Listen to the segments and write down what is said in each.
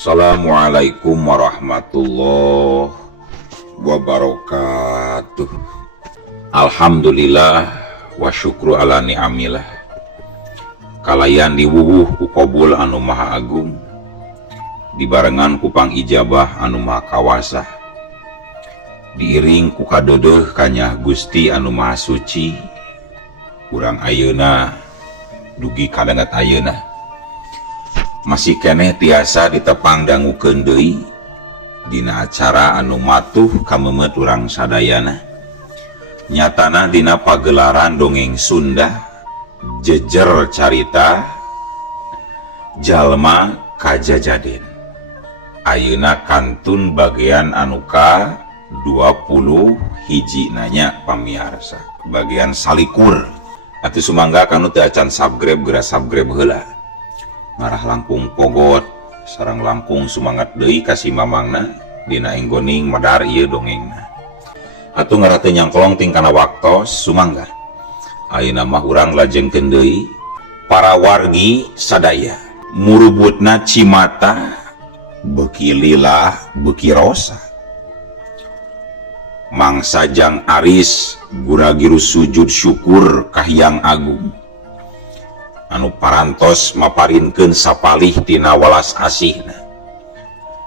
Assalamualaikum warahmatullahi wabarakatuh. Alhamdulillah wa syukru ala ni'amillah. Kalayan diwuwuh ku qobul anu maha agung, dibarengan ku pang ijabah anu maha kawasa, diiring ku kadodeuh kanyah Gusti anu maha suci. Urang ayeuna dugi kadangat ayeuna masih keneh tiasa ditepang dangukeun deui dina acara anu matuh kamemet urang sadayana. Nyatana dina pagelaran dongeng Sunda jejer carita jalma kajajaden. Ayeuna kantun bagian anu ka 20 hiji nanya pamiarsa bagian salikur. Atuh sumangga kanu teu acan subscribe geura subscribe heula. Ngarah langkung pogot sareng langkung sumangat deui kasih mamangna dina enggoning madar ieu dongengna. Atuh ngarah teu nyangkolong ting kana waktos sumangga ayeuna mah urang lajengkeun deui para wargi sadaya murubutna cimata beuki lila beuki rosa. Mangsa Jang Aris guragiru sujud syukur ka Hyang Agung anu parantos maparinkeun sapalih tina walas asihna.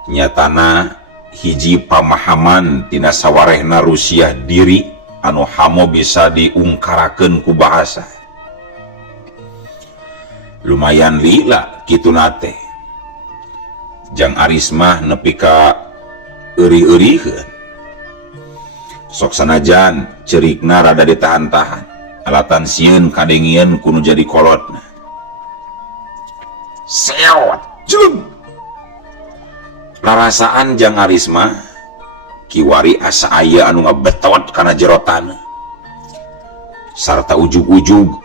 Nyatana hiji pamahaman tina sawarehna rusiah diri anu hamo bisa diungkarakeun ku bahasa. Lumayan lila kituna teh. Jang Aris mah nepi ka euri-eurikeun. Sok sanajan cerikna rada ditahan-tahan, alatan sieun kadengieun kudu jadi kolotna. Seot, jeleng. Rarasaan Jang Aris mah kiwari asa aya anu ngabetot kana jerotana. Sarta ujug-ujug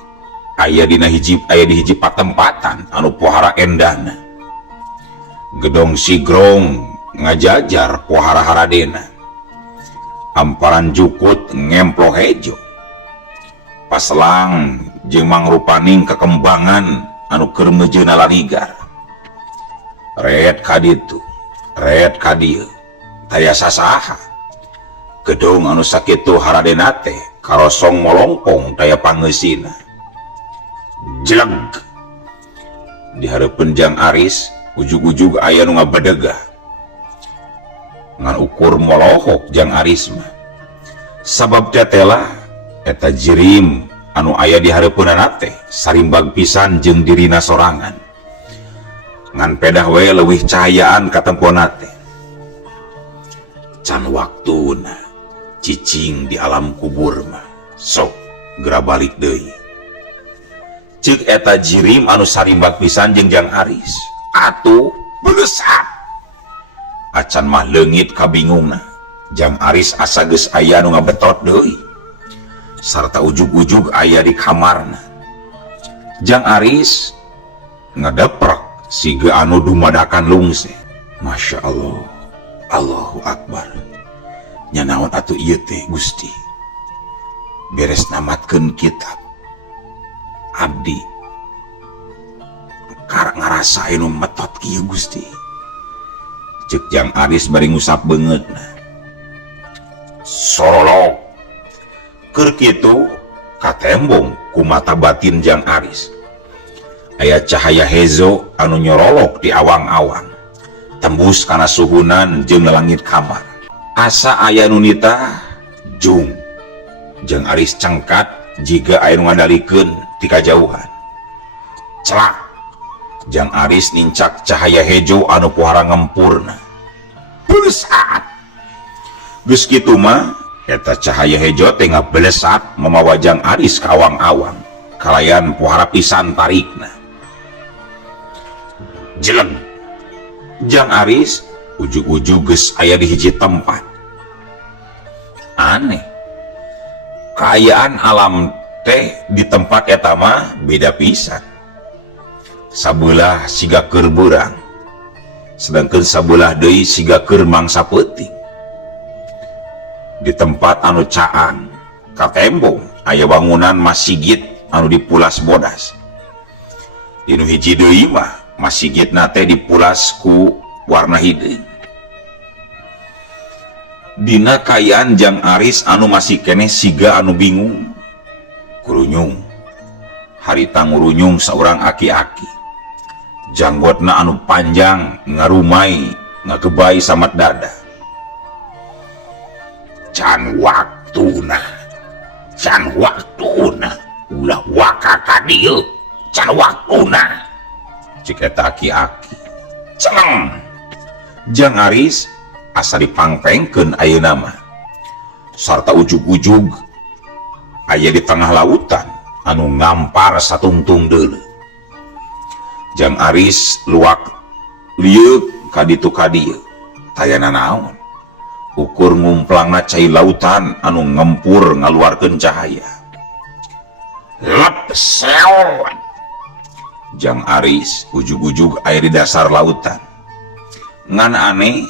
aya di hiji patempatan anu pohara endana. Gedong sigrong ngajajar pohara haradena. Amparan jukut ngemplo hejo. Paselang jeung mangrupaning kekembangan anu keur mejeuna lanigar. Red kaditu, red kadieu, taya sasaha. Gedong anu sakitu haradena teh karosong molongpong taya pangeusina. Jeleg. Di hareupeun Jang Aris ujug-ujug aya nu ngabedegah. Ngan ukur molohok Jang Aris mah. Sabab tetela eta jirim anu aya di hareupeunana teh sarimbag pisan jeung dirina sorangan. Ngan pedah we leuwih cahayaan ka tempona teh. Can waktuna cicing di alam kubur mah sok geura balik deui. Ceuk eta jirim anu sarimbag pisan jeung Jang Aris, atuh beuleusak. Acan mah leungit kabingungna. Jang Aris asa geus aya nu ngabetot deui. Sarta ujug-ujug aya di kamarna. Jang Aris ngadeprek siga anu dumadakan lungse. Masya Allah, Allahu Akbar. Nya naon atuh ieu teh Gusti? Beres namatkeun kitab. Abdi karek ngarasain nu metot kieu Gusti. Cek Jang Aris bari ngusap beungeutna. Sorolok. Keur kitu katembong ku mata batin Jang Aris. Aya cahaya hezo anu nyorolok di awang-awang. Tembus kana suhunan jeung langit kamar. Asa aya nu nitah jung. Jang Aris cengkat jiga aya nu ngadalikeun ti kajauhan. Celak. Jang Aris nincak cahaya hejo anu pohara ngempurna. Belesat. Geus kitu mah eta cahaya hejo teh ngabelesat mamawa Jang Aris ka awang-awang. Kalayan pohara pisan tarikna. Jeleng. Jang Aris ujug-ujug geus aya di hiji tempat. Aneh. Kaayaan alam teh di tempat eta mah beda pisan. Sabelah siga keur beurang, sedangkan sabelah deui siga keur mangsa peuting. Di tempat anu caang ka tembong aya bangunan masjid anu dipulas bodas. Dinu hiji deui mah masjid nate dipulas ku warna hidung. Dina kayaan Jang Aris anu masih keneh siga anu bingung. Kurunyung harita ngurunyung seorang aki-aki, janggotna anu panjang ngarumai ngagebay samat dada. Can waktuna ulah waka ka dieu, can waktuna, cik eta aki-aki. Celeng Jang Aris asa dipangpengkeun ayeuna mah, sarta ujug-ujug aya di tengah lautan anu ngampar satungtung deuleu. Jang Aris luak liuk ka ditu ka dieu, tayana naon, ukur ngumplangna cai lautan anu ngempur ngaluarkeun cahaya. Lep seot Jang Aris ujug-ujug aya di dasar lautan, ngan aneh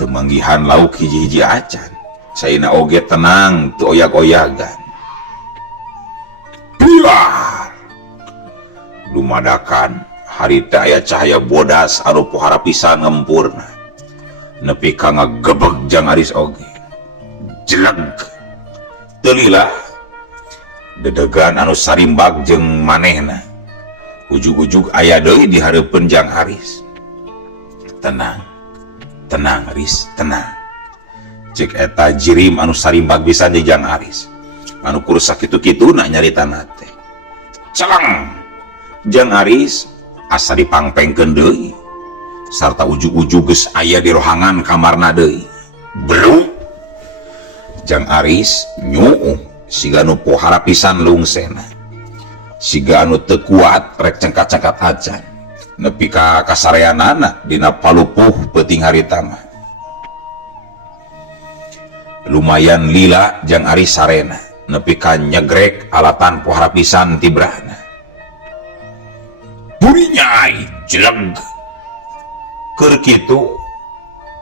temanggihan lauk hiji-hiji acan, saina oge tenang tu oyag-oyagan. Pilar dumadakan harita aya cahaya bodas anu pohara pisan ngempurna, nepi ka ngagebeg Jang Aris oge. Jeleg teu lila dedegan anu sarimbag jeung manehna, ujug-ujug aya deui di hareupeun Jang Aris. Tenang Aris, tenang, cek eta jirim anu sarimbag pisan jeung Jang Aris, anu kurus sakitu-kituna nyaritana teh. Celeng Jang Aris asa dipangpengkeun deui, sarta ujug-ujug geus aya di rohangan kamarna deui. Belum Jang Aris nyuuh siga anu pohara pisan lungsena, siga anu teu kuat rek cengkat-cengkat acan, nepi ka kasareanana dina palupuh peuting harita mah. Lumayan lila Jang Aris sarena, nepi ka nyegrek alatan pohara pisan tibrahna. Buri Nyai jeleg keur kitu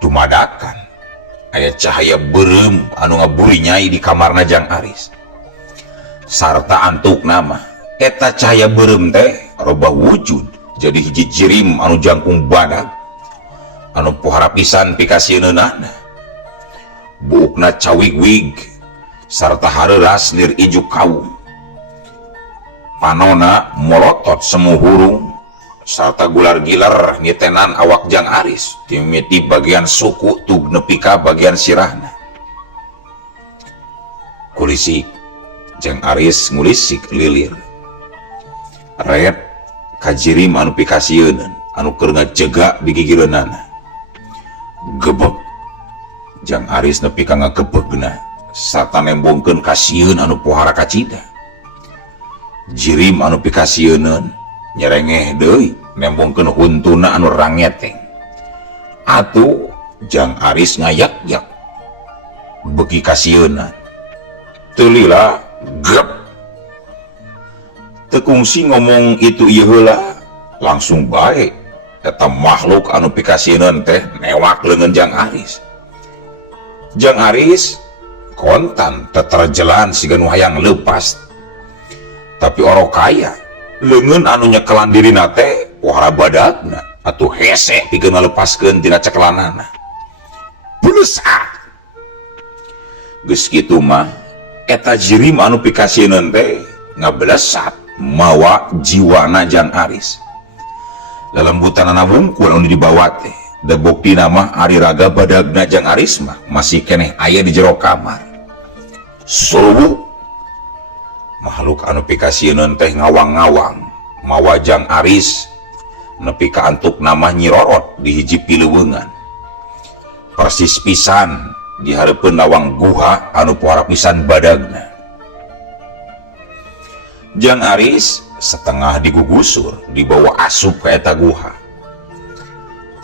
dumadakan aya cahaya beureum anu ngaburi Nyai di kamarna Jang Aris, sarta antukna mah eta cahaya beureum teh robah wujud jadi hiji jirim anu jangkung badag anu pohara pisan pikasieunana, buukna cawig-wig sarta hareuras lir ijuk kaum, panona molotot semu hurung sarta gular-gilar ngitenan awak Jang Aris timiti bagian suku tug nepi ka bagian sirahna. Kulisik Jang Aris ngulisik lilir, ret kajirim anu pikasieun anu keur ngajega di gigireunana. Gebeg Jang Aris nepi ka ngagebegna sarta nembongkeun ka sieun anu pohara kacida. Jirim anu pikasieun nyerengeh deui nembongkeun huntuna anu rangeteng. Atuh Jang Aris ngayak-yak beuki kasieunna, teu lila gep teu kungsi ngomong itu ieu heula, langsung bae eta makhluk anu pikasieun teh newak leungeun Jang Aris. Jang Aris kontan teterjelan siga nu hayang leupas, tapi oro kaya leungeun anu nyekelan dirina teh pohara badagna atuh hese pikeun ngalepaskeun tina cekelanana. Buleusak geus kitu mah eta jirim anu pikasieun teh ngablesat mawa jiwana Jang Aris. Lalembutanana wungkul anu dibawa teh da buktina mah ari raga badagna Jang Aris mah masih keneh aya di jero kamar. Suruh makhluk anu pikasieun teh ngawang-ngawang mawa Jang Aris nepi ka antuk nama nyirorot di hiji pileuweungan, persis pisan di hareupeun lawang guha anu pohara pisan badagna. Jang Aris setengah digugusur dibawa asup ka eta guha,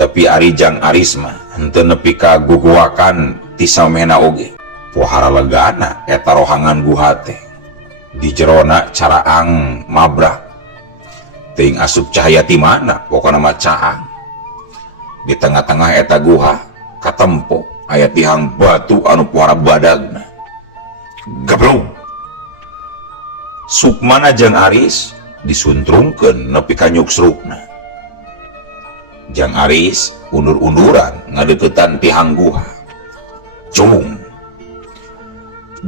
tapi ari Jang Aris mah henteu nepi ka guguakan ti samena oge. Pohara legana eta rohangan guha teh, di jerona caraang mabrak, teuing asup cahaya ti mana pokona mah caang. Di tengah-tengah eta guha katempo aya tihang batu anu pohara badagna. Gabrung sukmana Jang Aris disuntrungkeun nepi ka nyuksrukna. Jang Aris undur-unduran ngadeketan tihang guha. Cung.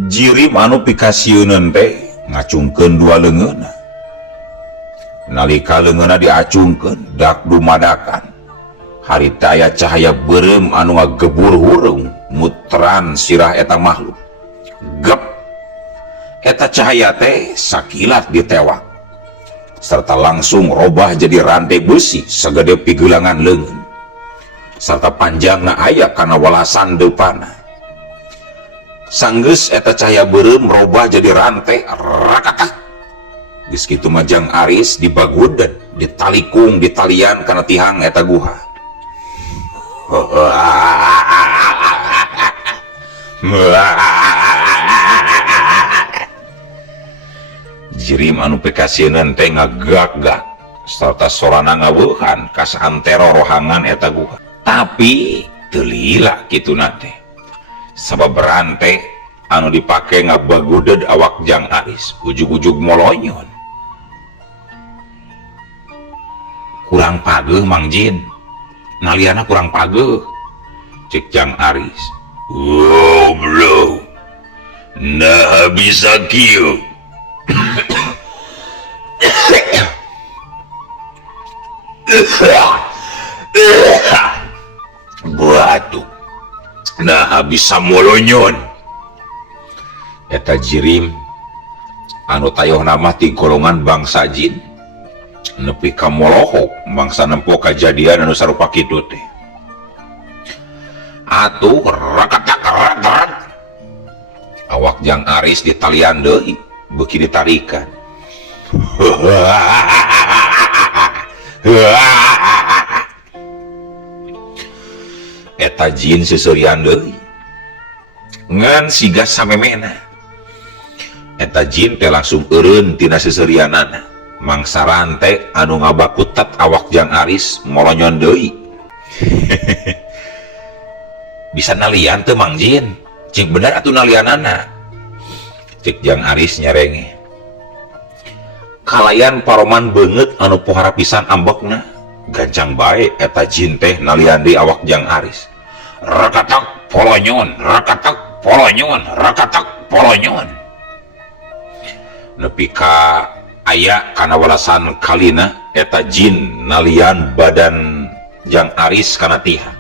Jirim anu pikasieun teh ngacungkeun dua leungeunna. Nalika leungeunna diacungkeun dak dumadakan haritaya cahaya beureum anu ngagebur hurung mutran sirah eta makhluk. Gep. Eta cahaya teh sakilat ditewak serta langsung robah jadi rantai besi sagede pigelangan leungeun serta panjangna aya kana walasan deupana. Sanggeus eta cahaya beureum robah jadi rantai rakatak. Geus kitu mah Jang Aris dibagudeun ditalikung ditalian kana tihang eta guha. Jirim anu pikasieun teh ngagak-gak serta sorana ngaweuhan ka saantero rohangan eta guha. Tapi teu lila kituna teh. Sabab rantai anu dipake ngabaguded awak Jang Aris ujug-ujug molonyon. Kurang pageuh Mang Jin. Naliana kurang pageuh. Cek Jang Aris. Goblok. Nah bisa kieu. Batuk. Nah bisa molonyon. Eta jirim anu tayoh nama ti golongan bangsa jin nepi ka molohok bangsa nempo kajadian anu sarupa kitu teh. Atuh rakatak awak Jang Aris ditalian deui beuki ditarikan. Eta jin seseurian deui ngan siga samemena. Eta jin teh langsung eureun tina seseurianana mangsa rantai anu ngabakutat awak Jang Aris molonyon deui. Bisa nalian teu Mang Jin? Cing bener atuh nalianana. Cek Jang Aris nyerenge. Kalayan paroman beungeut anu pohara pisan ambekna. Gancang bae eta jin teh nalian di awak Jang Aris. Rakatak polonyon, rakatak polonyon, rakatak polonyon. Nepi ka aya kana walasan kalina eta jin nalian badan Jang Aris kana tihang.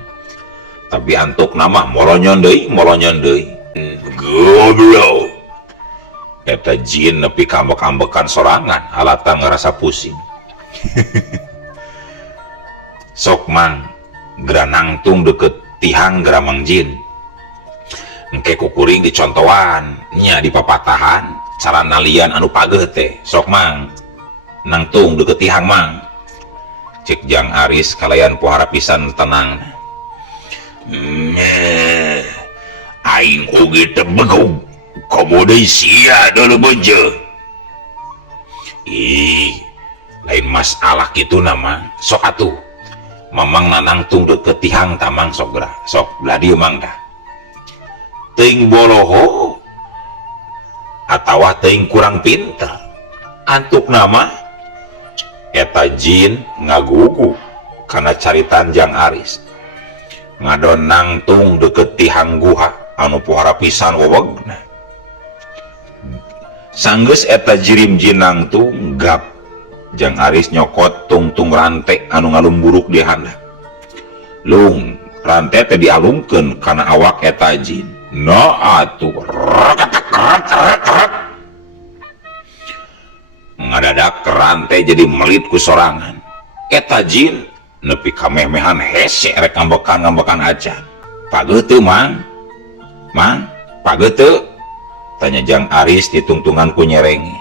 Tapi antuk nama molonyon deui, molonyon deui. Goblok. Eta jin nepi ka ambek-ambekan sorangan alatan ngerasa pusing. Sok Mang, geura nangtung deket tihang geura Mang Jin. Engke kukuring dicontohan nya di papatahan cara nalian anu pageuh teh. Sok Mang, nangtung deket tihang Mang. Cek Jang Aris kalayan pohara pisan tenang. Aing oge teu begog. Komo deui sia deuleu beuje. Ih, lain masalah kitu nama. Sok atuh. Mamang nanangtung deket tihang tamang sok geura. Sok belah dieu Mang dah. Teuing boloho atawa teuing kurang pinter. Antuk nama eta jin ngagugu kana caritan Jang Aris. Ngadon nangtung deket tihang guha anu pohara pisan wewegna. Sanggeus eta jirim jin nangtung gap Jang Aris nyokot tungtung rantai anu ngalumburuk di handap. Lung rantai teh dialungkeun kana awak eta jin. No atuh ngadadak rantai jadi melit ku sorangan. Eta jin nepi ka memehan hese rek ngambekan aja. Pageuh teu Mang? Mang, pageuh teu? Tanya Jang Aris ditungtungan ku nyerenge.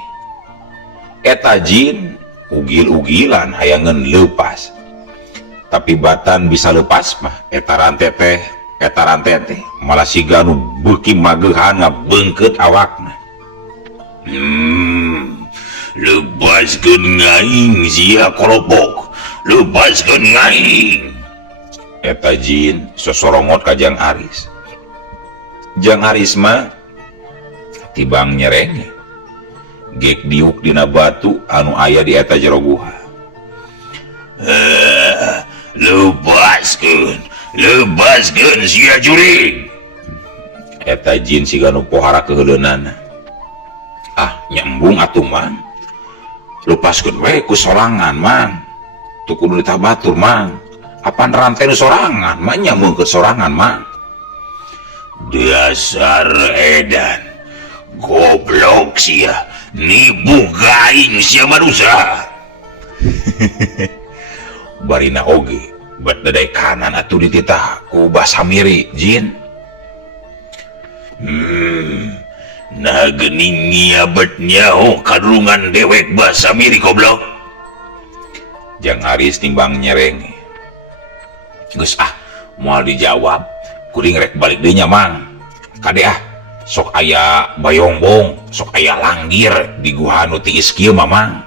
Eta jin ugil-ugilan hayangeun leupas. Tapi batan bisa lepas mah eta rantai teh malah siga anu beuki mageuhan ngabeungkeut awakna. Lepaskeun ngaing sia kolopok. Lepaskeun ngaing. Eta jin sosorongot ka Jang Aris. Jang Aris mah tibang nyerenge. Gek diuk dina batu anu aya di eta jero guha. lepaskeun sia jurig. Eta jin siga nu pohara keheuleunana. Nyambung atuh mang, lepaskeun we ku sorangan mang, teu kudu ditabatur mang. Apaan rantai nu sorangan mah nyambung ke sorangan mang. Dasar edan goblok sia, nipu gaing sia manusia. Barina oge bat dadai kanan atuh dititah ku Basamiri jin. Nah geuning ngiabet nyaho kadurungan dewek Basamiri goblok. Jang Aris timbang nyereng. Geus moal dijawab kuring rek balik deui nya mang. Kade sok aya bayongbong, sok aya langgir di guha nu tiis kieu mamang.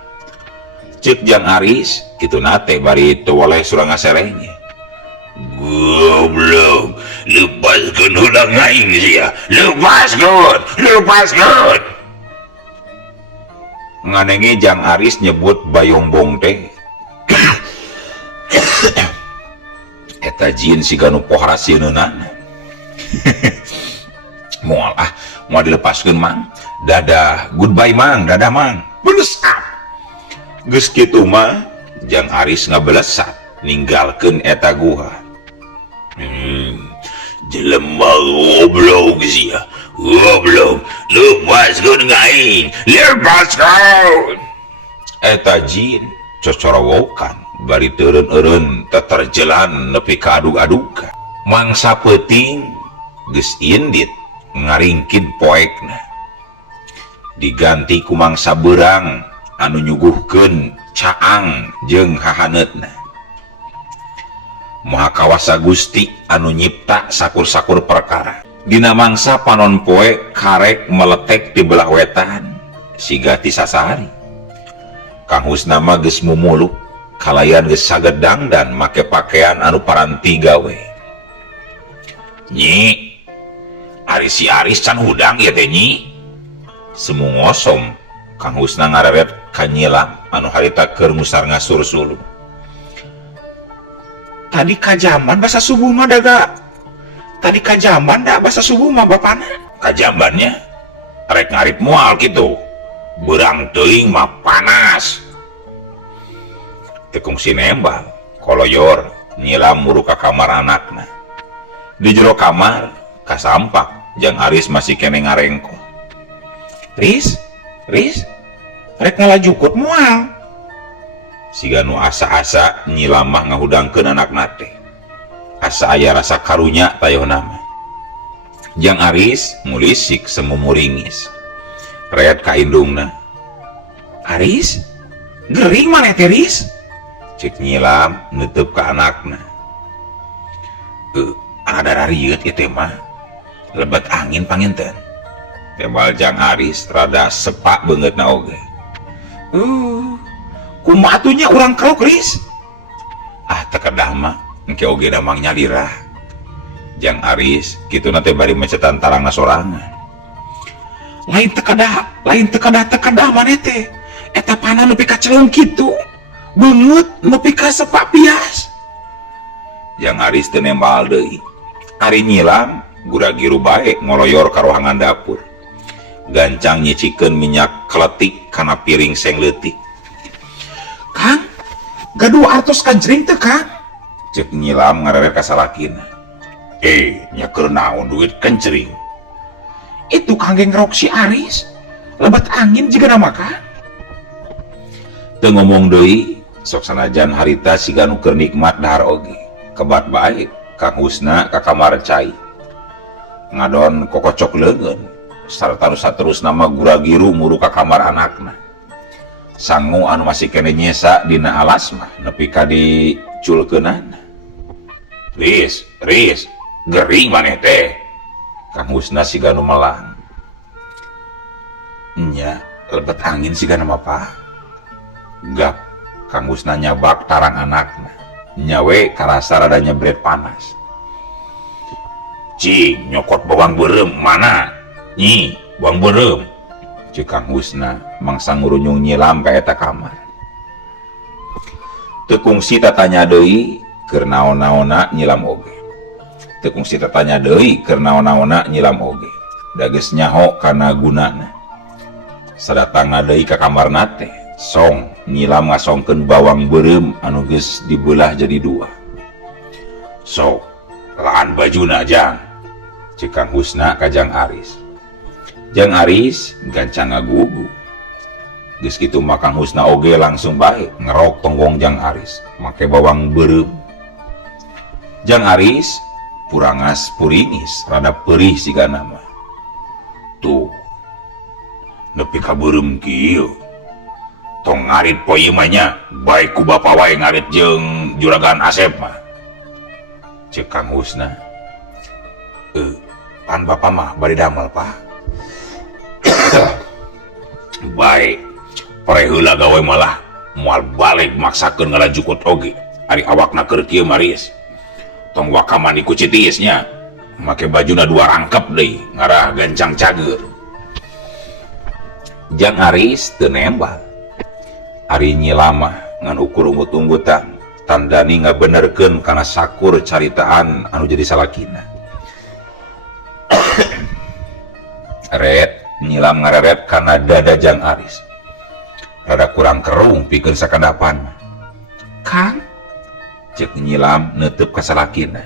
Ceuk Jang Aris kitu nate bari teu waleh surang ngasereng. Goblok, lepaskeun ulang aing sia, lepaskeun. Nganenge Jang Aris nyebut bayongbong teh. Eta jin siga nu pohara sieunana. Moal dilepaskeun mang. Dadah, goodbye mang, dadah mang. Benes geus kitu mah Jang Aris ngabelesat ninggalkeun eta guha. Jelema goblok sia, goblok, lepaskeun aing, lepaskeun. Eta jin cocorowokan bari teureun-eureun teterjelan nepi ka adug-adugan. Mangsa peuting geus indit ngaringkin poekna, diganti ku mangsa beurang anu nyuguhkeun caang jeung hahaneutna. Maha kawasa Gusti anu nyipta sakur-sakur perkara. Dina mangsa panon poe karek meletek di belah wetan siga ti sasari. Kang Husna mah geus mumuluk kalayan geus sagedang dan make pakaian anu paranti gawe. Nyi, Aris si Aris can hudang ya teh nyi. Semu ngosom Kang Husna ngareret ka Nyilam anu harita keur musar ngasur sulu. Tadi kajaman bahasa subuh mah daga. Tadi kajaman dah bahasa subuh mah bapana. Kajamannya rek ngarip moal gitu. Berang teuing mah panas. Tekung si nembal koloyor Nyilam muru ka kamar anakna. Di jero kamar kasampak Jang Aris masih kene ngarengko. Riz, rek ngalajukut moal. Siga nu asa-asa Nyilam mah ngahudangkeun anakna teh. Asa aya rasa karunya tayona mah. Jang Aris mulisik semu muringis. Reat ka indungna. Aris, gering maneh teh Riz? Cek Nyilam neuteub ka anakna. Ada rariut itu mah lebat angin panginten. Tembal Jang Aris rada sepak banget na oge. Kumatunya orang kerok Riz. Tekedah mah engke oge damang nyalirah. Jang Aris kitu nanti bari mecetan tarangna sorangan. Lain tekadah maneh teh. Eta panah nepi ka celeng kitu. Beungeut nepi ka sepak pias. Jang Aris teu nembal deui. Ari Nyilam gura-giru bae ngoloyor ka ruangan dapur. Gancang nyicikeun minyak kletik kana piring seng leutik. Kang, gaduh artos kancring teh Kang? Cek Nyilam ngarere ka salakina. Nya keur naon duit kancring? Itu kanggeng rok si Aris. Lebat angin jiga nama Kang. Teu ngomong deui, sok sanajan harita siga nu keur nikmat dahar oge. Kebat baik Kang Husna ka kamar cai. Ngadon kokocok leungeun sarta nu saterusna mah gura-giru muru ka kamar anakna. Sangu anu masih kene nyesa dina alas mah nepi ka diculkeunana. Riz, gering maneh teh. Kang Husna siga nu melang. Nya, lebet angin siga nama apa? Gap, Kang Husna nyabak tarang anakna. Nyawe karasa rada nyebret panas. Cing, nyokot bawang berem mana? Nyi, bawang berem. Cik Kang Husna mangsa ngurunyung Nyilam ka eta kamar. Teu kungsi tatanya deui keur naon-naonna nyilam oge. Teu kungsi tanya deui keur naon-naonna nyilam oge. Da geus nyaho kana gunana. Sadatangna deui ka kamarna teh, song nyilam ngasongkeun bawang beureum anu geus dibelah jadi dua. Sok laan bajuna Jang, ceuk Kang Husna ka Jang Aris. Jang Aris gancang ngagugu. Geus kitu mah Kang Husna oge langsung bae ngerok tonggong Jang Aris make bawang beureum. Jang Aris purangas puringis rada perih sigana mah. Tuh nepi ka beureum kieu tong ngarit poe ieu mah nya bae ku bapa wae ngarit jeung Juragan Asep mah, ceuk Kang Husna. Pan bapa mah bari damel Pak. Baik pare heula gawe malah moal balik maksakeun ngalajukut oge ari awakna keur kieu maris tong wakaman iku citiisnya make bajuna dua rangkep deui ngarah gancang cager. Jang Aris teu nembal ari nyilam mah ngan ukur unggut-unggutan tandani ngabenerkeun kana sakur caritaan anu jadi salakina. Red nyilam ngareret kana dada Jang Aris rada kurang kerung pikeun sakadapan. Kang, ceuk nyilam neuteub ka salakina.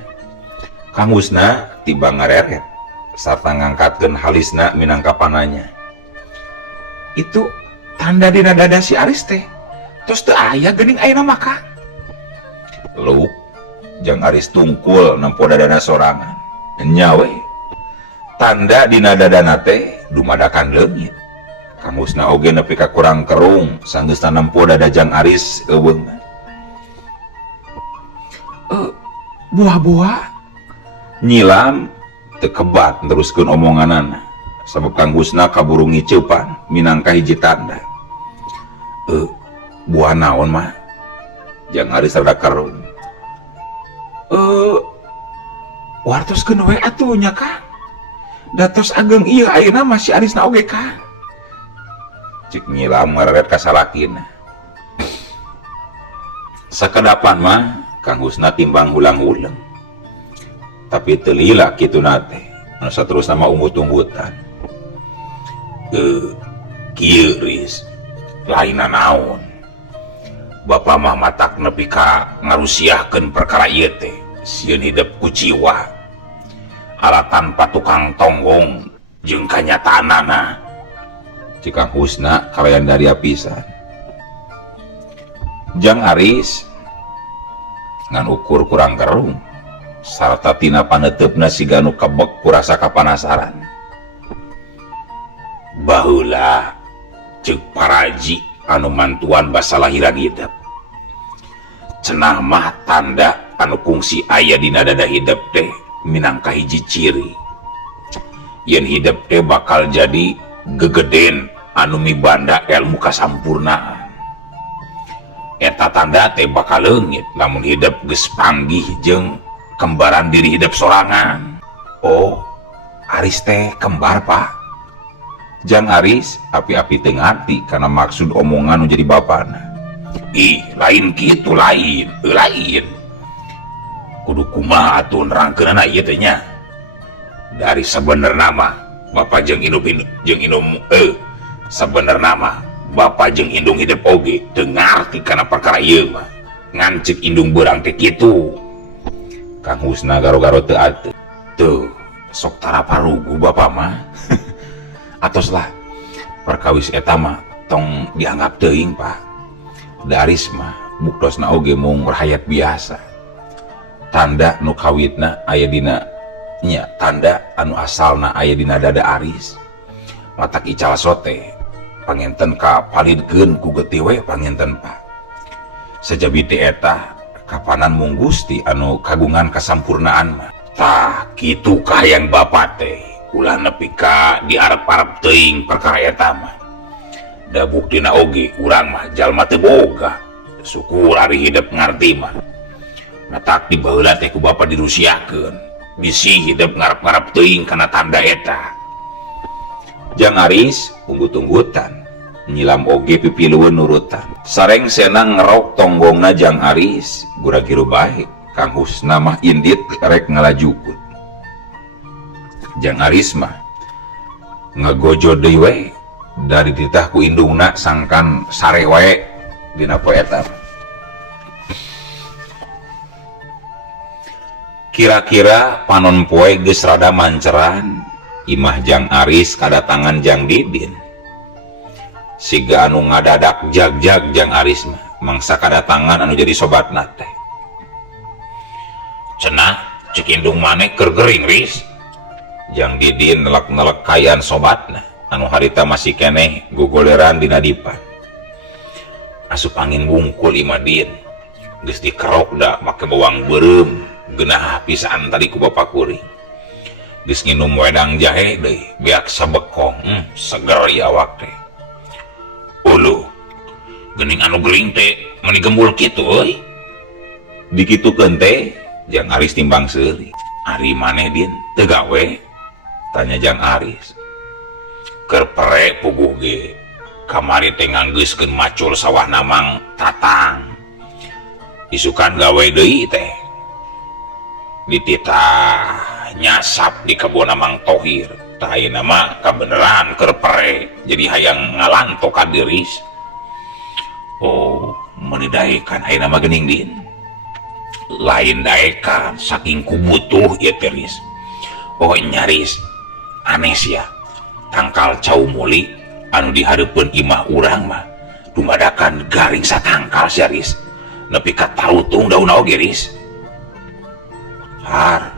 Kang Husna tiba ngareret sarta ngangkatkeun halisna minangka pananya. Itu tanda dina dada si Aris teh tos teu aya geuning ayeuna mah Kang. Lu Jang Aris tungkul nempo dadana sorangan. Nya we tanda dina dadana teh dumadakan leungit. Kang Husna oge nepi ka kurang kerung sanggeus nempo dada Jang Aris euweung. Buah-buah nyilam teu kebat teruskeun omonganana sabab Kang Husna kaburu ngiceupan minangka hiji tanda. Buah naon mah? Jang Aris rada kerung. Wartoskeun we atuh nya Kang. Datos ageng ieu ayeuna mah si Arisna oge Kang. Cik nyilam ngareret ka salakina. Sakadapan mah Kang Husna timbang ulang-ulang. Tapi teu lila kituna teh. Anu saterusna mah unggut-unggutan. Kieu Riz, lainna naon. Bapa mah matak nepi ka ngarusiahkeun perkara ieu teh. Sieun hidup ku jiwa. Alatan patukang tonggong jeung kanyataanana. Cik Kang Husna kalayan dari apisan. Jang Aris ngan ukur kurang kerung sarta tina paneteupna siga nu kebek ku rasa kapanasaran. Baheula ceuk paraji anu mantuan basa lahiran hidup. Cenah mah tanda anu kungsi aya dina dada hidup teh minangka hiji ciri yen hidup teh bakal jadi gegeden anu mibanda ilmu kasampurnaan. Eta tanda teh bakal leungit lamun hidup geus panggih jeung kembaran diri hidup sorangan. Oh, Aris teh kembar Pak. Jang Aris api-api teu ngarti kana maksud omongan nu jadi bapana. Ih, lain kitu lain. Kudu kumaha atuh nerangkeunana ieu teh nya. Dari sabenerna mah bapa jeung indung sabenerna mah bapa jeung indung hidup oge teu ngarti kana perkara ieu mah. Ngan ceuk indung beurang teh kitu. Kang Husna garo-garo teu ateu. Tuh, sok tara parugu bapa mah. Atoslah perkawis eta mah tong dianggap teuing Pak. Da Aris mah buktosna oge mung rahayat biasa. Tanda nu kawitna aya dina nya tanda anu asalna aya dina dada Aris. Matak ical sote pangenten ka palidkeun ku geuti we pangenten Pak. Sajabi teh eta kapanan mung Gusti anu kagungan kasampurnaan mah. Tah kitu kahayang bapa teh ulah nepi ka diarep-arep teuing perkara eta mah. Da buktina oge urang mah jalma teu boga. Syukur ari hidup ngarti mah. Matak di baheula teh ku bapa dirusiakeun. Bisi hidup ngarep-ngarep teuing kana tanda eta. Jang Aris unggut-unggutan nyilam oge pipilueun nurutan. Sareng senang ngerok tonggongna Jang Aris gura-giru bae Kang Husna mah indit rek ngalajukun. Jang Aris mah ngagojo deui we dari titah ku indungna sangkan sare wae dina poe eta. Kira-kira panon poe geus rada manceran, imah Jang Aris kadatangan Jang Didin. Siga anu ngadadak jag-jag Jang Aris mah mangsa kadatangan anu jadi sobatna teh. Cenah cek indung maneh keur gering Ris. Jang Didin nelek-nelek kayaan sobatna anu harita masih keneh gogoleran dina dipan. Asup angin wungkul imah Din geus dikerok da make bawang beureum geunah pisan tadi ku bapak kuring. Geus nginum wedang jahe deui beak sabekong, seger ieu awak teh. Uluh geuning anu gering teh meni gembul kitu euy. Dikitukeun teh Jang Aris timbang seuri. Ari maneh Din teu gawe? Tanya Jang Aris. Keur pere puguh ge kamari teh nganggeuskeun macul sawah namang tatang. Isukan gawe deui teh. Dititah nyasap di kebun Mang Tohir. Tah ayeuna mah kabeneran keur pere jadi hayang ngalantok ka Diris. Oh, meuni daekan ayeuna mah geuning Din. Lain daekan saking kubutuh ieu teh Riz. Oh nyaris aneh sia. Tangkal cau muli anu dihareupeun imah urang mah dumadakan garing satangkal sia Riz. Nepi ka tarutung daunna oge Riz. Har,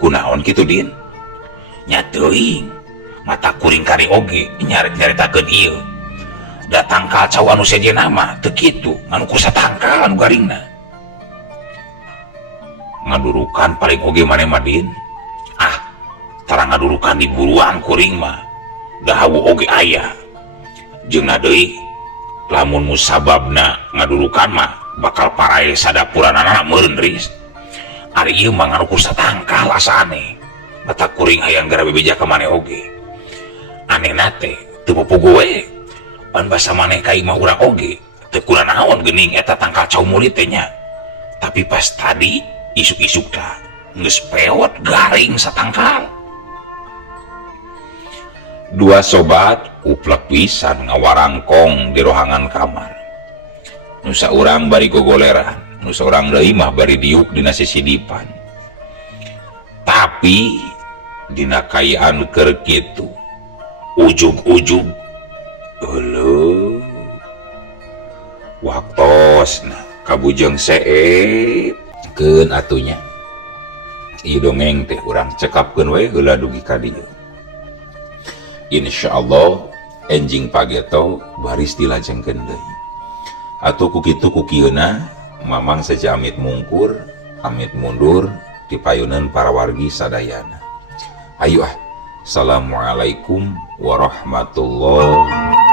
kunaon kitu Din? Nya teuing, mata kuring kari oge nyarit-nyaritakeun ieu. Da tangkal cau anu sejenna mah teu kitu, anu ku satangkal anu garingna. Ngadurukan paling oge maneh mah Din. Ah, tara ngadurukan di buruan kuring mah. Da hawu oge aya. Jeung deui lamun musababna ngadurukan mah bakal parae sadapuranana meureun Riz. Ari ieu mah nganu ku satangkal asane. Mata kuring hayang gara bebeja ka maneh oge. Anehna teh teu pupugu we. Pan basa maneh ka imah urang oge teu kunaon geuning eta tangkal cau mulit teh nya. Tapi pas tadi isuk-isuk tah geus pewot garing satangkal. Dua sobat uplek pisan ngawarangkong di rohangan kamar. Nu saurang bari gogoleran, nu saurang deui mah bari diuk dina sisidipan. Tapi dina kayaan keur kitu ujug-ujug heuleul waktosna kabujeng seep keun atunya. Ieu dongeng teh urang cekapkeun we heula dugi ka dieu. Insyaallah enjing pageto baris dilajengkeun deui. Atuh ku kitu ku kieuna mamang sajamit mungkur amit mundur dipayuneun para wargi sadayana. Ayo ah. Assalamualaikum warahmatullahi